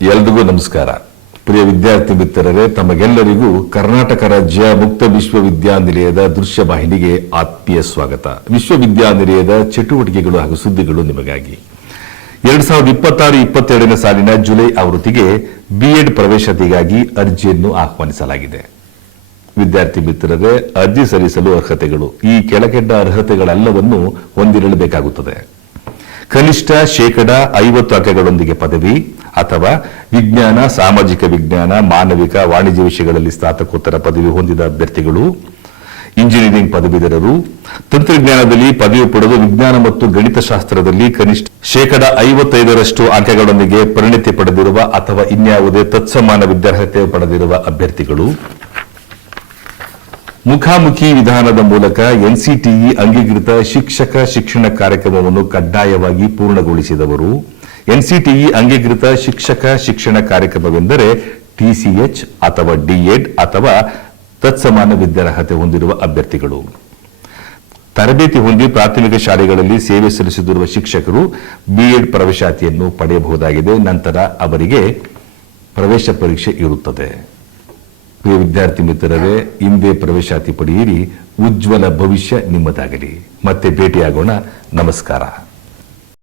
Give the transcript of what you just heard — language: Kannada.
ಎಲ್ರಿಗೂ ನಮಸ್ಕಾರ. ಪ್ರಿಯ ವಿದ್ಯಾರ್ಥಿ ಮಿತ್ರರೇ, ತಮಗೆಲ್ಲರಿಗೂ ಕರ್ನಾಟಕ ರಾಜ್ಯ ಮುಕ್ತ ವಿಶ್ವವಿದ್ಯಾನಿಲಯದ ದೃಶ್ಯ ವಾಹಿನಿಗೆ ಆತ್ಮೀಯ ಸ್ವಾಗತ. ವಿಶ್ವವಿದ್ಯಾನಿಲಯದ ಚಟುವಟಿಕೆಗಳು ಹಾಗೂ ಸುದ್ದಿಗಳು ನಿಮಗಾಗಿ. 2026-27ನೇ ಸಾಲಿನ ಜುಲೈ ಆವೃತ್ತಿಗೆ ಬಿಎಡ್ ಪ್ರವೇಶಾತಿಗಾಗಿ ಅರ್ಜಿಯನ್ನು ಆಹ್ವಾನಿಸಲಾಗಿದೆ. ವಿದ್ಯಾರ್ಥಿ ಮಿತ್ರರೇ, ಅರ್ಜಿ ಸಲ್ಲಿಸಲು ಅರ್ಹತೆಗಳು ಈ ಕೆಳಕಂಡ ಅರ್ಹತೆಗಳೆಲ್ಲವನ್ನು ಹೊಂದಿರಬೇಕಾಗುತ್ತದೆ. ಕನಿಷ್ಠ 50% ಅಂಕಗಳೊಂದಿಗೆ ಪದವಿ ಅಥವಾ ವಿಜ್ಞಾನ, ಸಾಮಾಜಿಕ ವಿಜ್ಞಾನ, ಮಾನವಿಕ, ವಾಣಿಜ್ಯ ವಿಷಯಗಳಲ್ಲಿ ಸ್ನಾತಕೋತ್ತರ ಪದವಿ ಹೊಂದಿದ ಅಭ್ಯರ್ಥಿಗಳು, ಇಂಜಿನಿಯರಿಂಗ್ ಪದವೀಧರರು, ತಂತ್ರಜ್ಞಾನದಲ್ಲಿ ಪದವಿ ಪಡೆದು ವಿಜ್ಞಾನ ಮತ್ತು ಗಣಿತಶಾಸ್ತ್ರದಲ್ಲಿ ಕನಿಷ್ಠ 55% ಅಂಕಗಳೊಂದಿಗೆ ಪರಿಣತಿ ಪಡೆದಿರುವ ಅಥವಾ ಇನ್ಯಾವುದೇ ತತ್ಸಮಾನ ವಿದ್ಯಾರ್ಹತೆ ಪಡೆದಿರುವ ಅಭ್ಯರ್ಥಿಗಳು, ಮುಖಾಮುಖಿ ವಿಧಾನದ ಮೂಲಕ ಎನ್ಸಿಟಿಇ ಅಂಗೀಕೃತ ಶಿಕ್ಷಕ ಶಿಕ್ಷಣ ಕಾರ್ಯಕ್ರಮವನ್ನು ಕಡ್ಡಾಯವಾಗಿ ಪೂರ್ಣಗೊಳಿಸಿದವರು. ಎನ್ಸಿಟಿಇ ಅಂಗೀಕೃತ ಶಿಕ್ಷಕ ಶಿಕ್ಷಣ ಕಾರ್ಯಕ್ರಮವೆಂದರೆ ಟಿಸಿಎಚ್ ಅಥವಾ ಡಿಎಡ್ ಅಥವಾ ತತ್ಸಮಾನ ವಿದ್ಯಾರ್ಹತೆ ಹೊಂದಿರುವ ಅಭ್ಯರ್ಥಿಗಳು. ತರಬೇತಿ ಹೊಂದಿ ಪ್ರಾಥಮಿಕ ಶಾಲೆಗಳಲ್ಲಿ ಸೇವೆ ಸಲ್ಲಿಸುತ್ತಿರುವ ಶಿಕ್ಷಕರು ಬಿಎಡ್ ಪ್ರವೇಶಾತಿಯನ್ನು ಪಡೆಯಬಹುದಾಗಿದೆ. ನಂತರ ಅವರಿಗೆ ಪ್ರವೇಶ ಪರೀಕ್ಷೆ ಇರುತ್ತದೆ. ಪ್ರಿಯ ವಿದ್ಯಾರ್ಥಿ ಮಿತ್ರರೇ, ಹಿಂದೆ ಪ್ರವೇಶಾತಿ ಪಡೆಯಿರಿ. ಉಜ್ವಲ ಭವಿಷ್ಯ ನಿಮ್ಮದಾಗಲಿ. ಮತ್ತೆ ಭೇಟಿಯಾಗೋಣ. ನಮಸ್ಕಾರ.